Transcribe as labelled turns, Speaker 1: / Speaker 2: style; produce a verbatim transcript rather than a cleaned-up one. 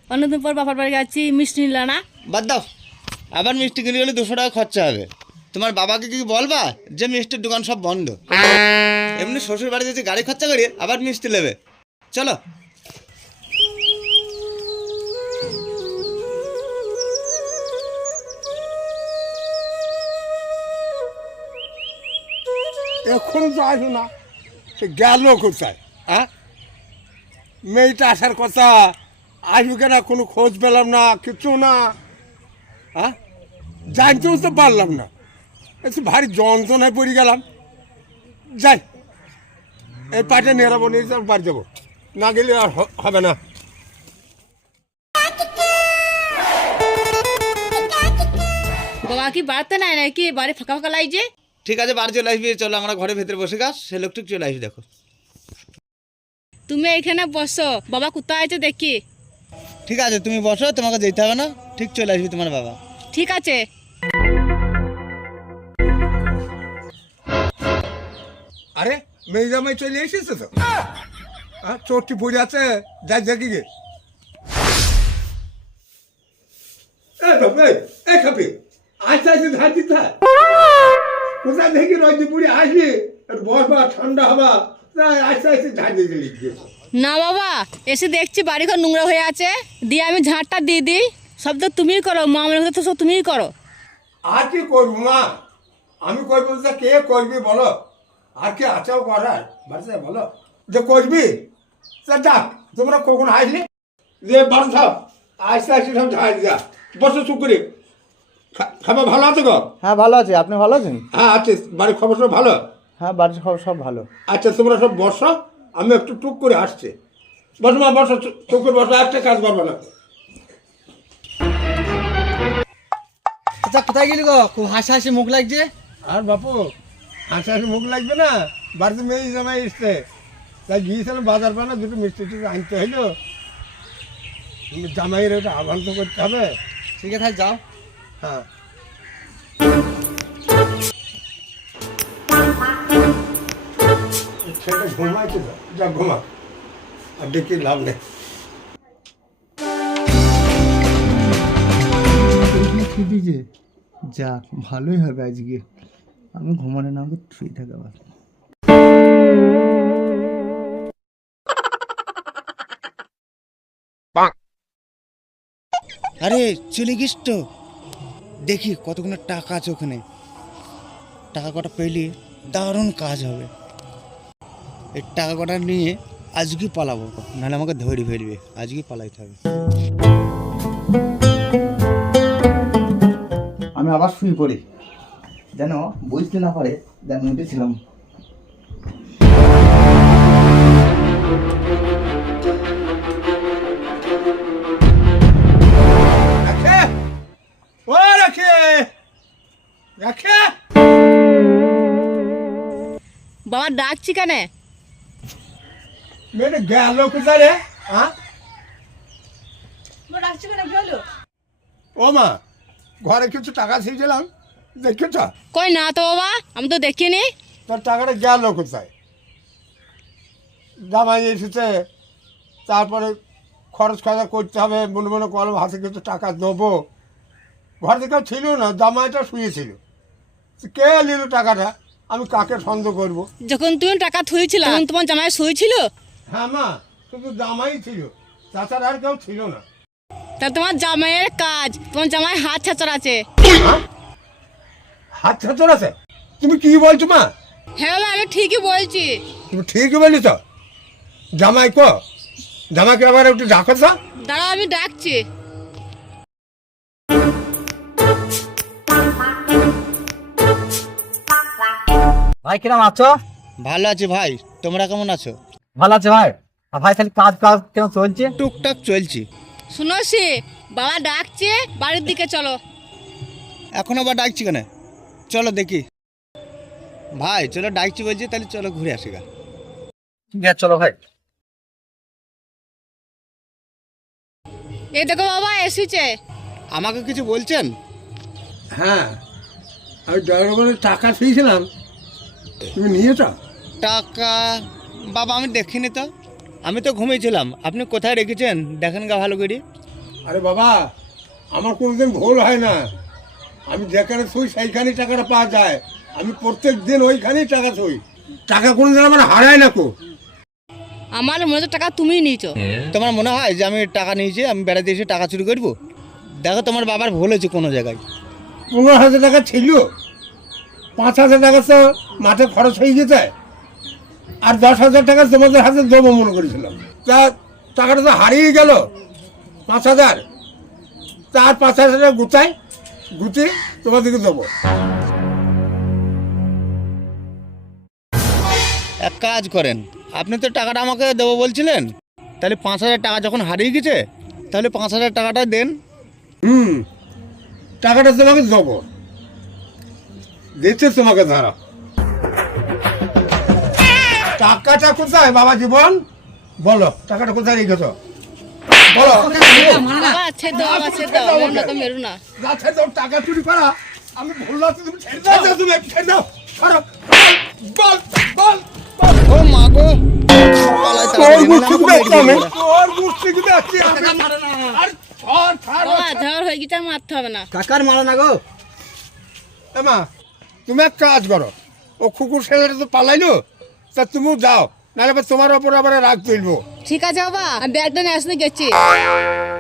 Speaker 1: অন্যদিন পর বাবার বাড়ি যাচ্ছি, মিষ্টি নিল না।
Speaker 2: বাদ দাও, আবার মিষ্টি কিনে গেলে দুশো টাকা খরচা হবে। তোমার বাবাকে কি বলবা যে মিষ্টির দোকান সব বন্ধ? এমনি শ্বশুর বাড়ি যাচ্ছি গাড়ি খরচা করি, আবার মিষ্টি নেবে? চলো।
Speaker 3: এখনো তো আসো না, সে গেল কোথায়? হ্যাঁ, মেয়েটা আসার কথা, আসবে কেনা কোনো খোঁজ পেলাম না, কিছু না। হ্যাঁ, জানতেও তো পারলাম না, একটু ভারী যন্ত্রণায় পড়ে গেলাম। যাই, এই পাটে নেড়াবো, নিয়ে যাবো, বাড়ি যাবো, না গেলে আর হবে না।
Speaker 1: বাবা কি বাড়তে নাই নাকি? বাড়ি ফাঁকা ফাঁকা লাগছে।
Speaker 2: ঠিক আছে, বাড়ি চলে আসবি। চলো, আমরা ঘরের ভেতরে বসে গাছ, সে লোকটিক চলে আসবি। দেখো,
Speaker 1: তুমি এখানে বসো, বাবা কোথায় আছে দেখি।
Speaker 2: ঠিক আছে, তুমি বসো, তোমাকে যেতে হবে না, ঠিক চলে আসবি তোমার বাবা।
Speaker 1: ঠিক আছে।
Speaker 3: আরে মেয়ে জামাই চলে এসেছে তো, হ্যাঁ, চোরটি পড়ে আছে, যাই দেখি গে। খাপি আস্তে আস্তে ধার দিতে হয়, কোথায় দেখি রয়েছে পুড়ে আসবি, বসবা, ঠান্ডা হবা, আস্তে আস্তে ধার দিতে লিখবে।
Speaker 1: না বাবা, এসে দেখছি বাড়িঘর নোংরা হয়ে আছে, দিয়ে আমি ঝাঁটটা দিয়ে দিই। সব তো তুমিই করো, মা মনে তো সব তুমিই করো।
Speaker 3: আর কি করবো মা, আমি করবো তা কে করবি বলো? আর কি আছেও করার বাড়িতে বলো যে করবি? তা ডাক, তোমরা কখন আসলে যে বারো সব আস্তে আস্তে সব ঝাড় যা, বসো চুপ করে। খাবার ভালো আছে গো?
Speaker 2: হ্যাঁ ভালো আছি, আপনি ভালো আছেন?
Speaker 3: হ্যাঁ আছে, বাড়ির খবর সব ভালো?
Speaker 2: হ্যাঁ, বাড়ির খবর সব ভালো।
Speaker 3: আচ্ছা তোমরা সব বসো, আমি একটু টুক করে আসছি। বসো মা, বসো, টুক করে বসো, একটা কাজ করবো না।
Speaker 2: আচ্ছা, কোথায় গেলি গো? খুব হাসি হাসি মুখ লাগছে।
Speaker 3: আর বাপু, হাসি হাসি মুখ লাগবে না, বাড়িতে মেয়ে জামাই এসছে, তাই গিয়েছিলাম বাজার পানা, দুটো মিষ্টি টিষ্টি আনতে হইলো, জামাইয়ের ওটা আহ্বান তো করতে হবে।
Speaker 2: ঠিক আছে, যাও।
Speaker 3: হ্যাঁ, সেটা ঘুমাইতে দাও, যা ঘুমা, আর ডেকে লাভ নেই।
Speaker 2: দিয়েছে, যাক ভালোই হবে আজকে, আমি ঘুমানো না, আমাকে শুয়ে থাকা আবার। আরে চলে গিস তো, দেখি কতগুলো টাকা আছে ওখানে, টাকা কটা পেলে দারুণ কাজ হবে। এই টাকা কটা নিয়ে আজকে পালাবো, নাহলে আমাকে ধরে ফেলবে, আজকে পালাইতে হবে। আমি আবার শুয়ে পড়ি, যেন বুঝতে না পারে যেন উঠেছিলাম।
Speaker 3: রাখে ও রাখে রাখে,
Speaker 1: বাবা ডাকছি কেন?
Speaker 3: মেয়েটা গেল কোথায় রে? হ্যাঁ,
Speaker 1: ডাকছি কেন, কি হলো?
Speaker 3: ও মা, ঘরে কিছু টাকা ছিঁড়ছিলাম, দেখেছ?
Speaker 1: কই না তো বাবা, আমি তো দেখিনি।
Speaker 3: তোর টাকাটা গেল কোথায়? জামাই এসেছে, তারপরে খরচ খরচা করতে হবে, মনে মনে কলম হাতে কিছু টাকা দেবো, ঘর থেকে ছিল না, জামাইটা শুয়েছিল, কে নিল টাকাটা, আমি কাকে সন্দেহ করব?
Speaker 1: যখন তুমি টাকা থুইছিল, তখন তোমার জামাই শুয়েছিল?
Speaker 3: হ্যাঁ মা, শুধু জামাই ছিল, তাছাড়া আর কেউ ছিল না।
Speaker 1: তা তোমার জামাইয়ের কাজ, তোমার জামাই হাত ছাচর আছে।
Speaker 3: হাত ছাচর আছে? তুমি কি বলছো মা?
Speaker 1: হ্যাঁ বাবা, আমি ঠিকই বলছি।
Speaker 3: তুমি ঠিকই বলিস, জামাই কো, জামাইকে আবার একটু ডাকো তো।
Speaker 1: দাঁড়াও, আমি ডাকছি।
Speaker 4: ভাই কিরম আছো?
Speaker 2: ভালো আছি ভাই, তোমরা কেমন আছো?
Speaker 4: ভালো আছে ভাই। আর ভাই তাহলে কাজ কাজ কেমন চলছে?
Speaker 2: টুকটাক চলছি।
Speaker 1: শুনো সে, বাবা ডাকছে, বাড়ির দিকে চলো।
Speaker 2: এখন আবার ডাকছি কেন? চলো দেখি। ভাই চলো, ডাকছি বলছি, তাহলে চলো ঘুরে আসি গা।
Speaker 4: ঠিক আছে চলো ভাই।
Speaker 1: এই দেখো বাবা এসেছে।
Speaker 2: আমাকে কিছু বলছেন?
Speaker 3: হ্যাঁ, আমি জয়গণের টাকা চেয়েছিলাম, তুমি নিয়েছ?
Speaker 2: টাকা বাবা আমি দেখিনি তো, আমি তো ঘুমিয়েছিলাম। আপনি কোথায় রেখেছেন দেখেন গা ভালো করে।
Speaker 3: আরে বাবা, আমার কোনোদিন ভুল হয় না। আমি যেখানে থুই সেইখানেই টাকাটা পাওয়া যায়। আমি প্রত্যেক দিন ওইখানেই টাকা থুই। টাকা কোনোদিন আমার হারায় না কো।
Speaker 1: আমার মনে হচ্ছে টাকা তুমিই নিয়েছো।
Speaker 2: তোমার মনে হয় যে আমি টাকা নিয়েছি, আমি বেড়াতে এসে টাকা চুরি করবো? দেখো তোমার বাবার ভুল হয়েছে কোনো জায়গায়।
Speaker 3: পনেরো হাজার টাকা ছিল, পাঁচ হাজার টাকা তো মাঠে খরচ হয়ে গেছে, আর দশ হাজার টাকা তোমাদের হাতে দেবো মনে করেছিলাম। তা টাকাটা তো হারিয়ে গেল, পাঁচ হাজার। তার পাঁচ হাজার টাকা গুছাই গুছিয়ে তোমাদেরকে দেবো।
Speaker 2: এক কাজ করেন, আপনি তো টাকাটা আমাকে দেবো বলছিলেন, তাহলে পাঁচ হাজার টাকা যখন হারিয়ে গেছে তাহলে পাঁচ হাজার টাকাটা দেন।
Speaker 3: হুম, টাকাটা তোমাকে দেবো, দিচ্ছে তোমাকে। ধরো টাকাটা কোথায় বাবা জীবন, বলো টাকাটা কোথায় রেখেছো বলো।
Speaker 1: বাবা ছেড়ে দাও, বাবা ছেড়ে দাও, মেরো না তো, মেরো না।
Speaker 3: না ছেড়ে দাও, টাকা চুরি করা আমি ভুললাম, তুমি ছেড়ে দাও, তুমি ছেড়ে দাও, ছাড়ো, বল বল বল।
Speaker 2: ও মা গো,
Speaker 3: তোর মুষ্টিতে আছি আমি, তোর মুষ্টিতে আছি আমি। আর ছাড় ছাড়।
Speaker 1: বাবা ঝড় হয়ে গেছে, আর মারতে হবে না।
Speaker 4: কাকার মারা না গো।
Speaker 3: এমা, তুমি এক কাজ করো, ও কুকুর ছেলেটা তো পালাইলো, তা তুমিও যাও, নাহলে আবার তোমার ওপর আবার রাগ তুলবো।
Speaker 1: ঠিক আছে বাবা, আমি ব্যাগটা নিয়ে আসতে গেছি।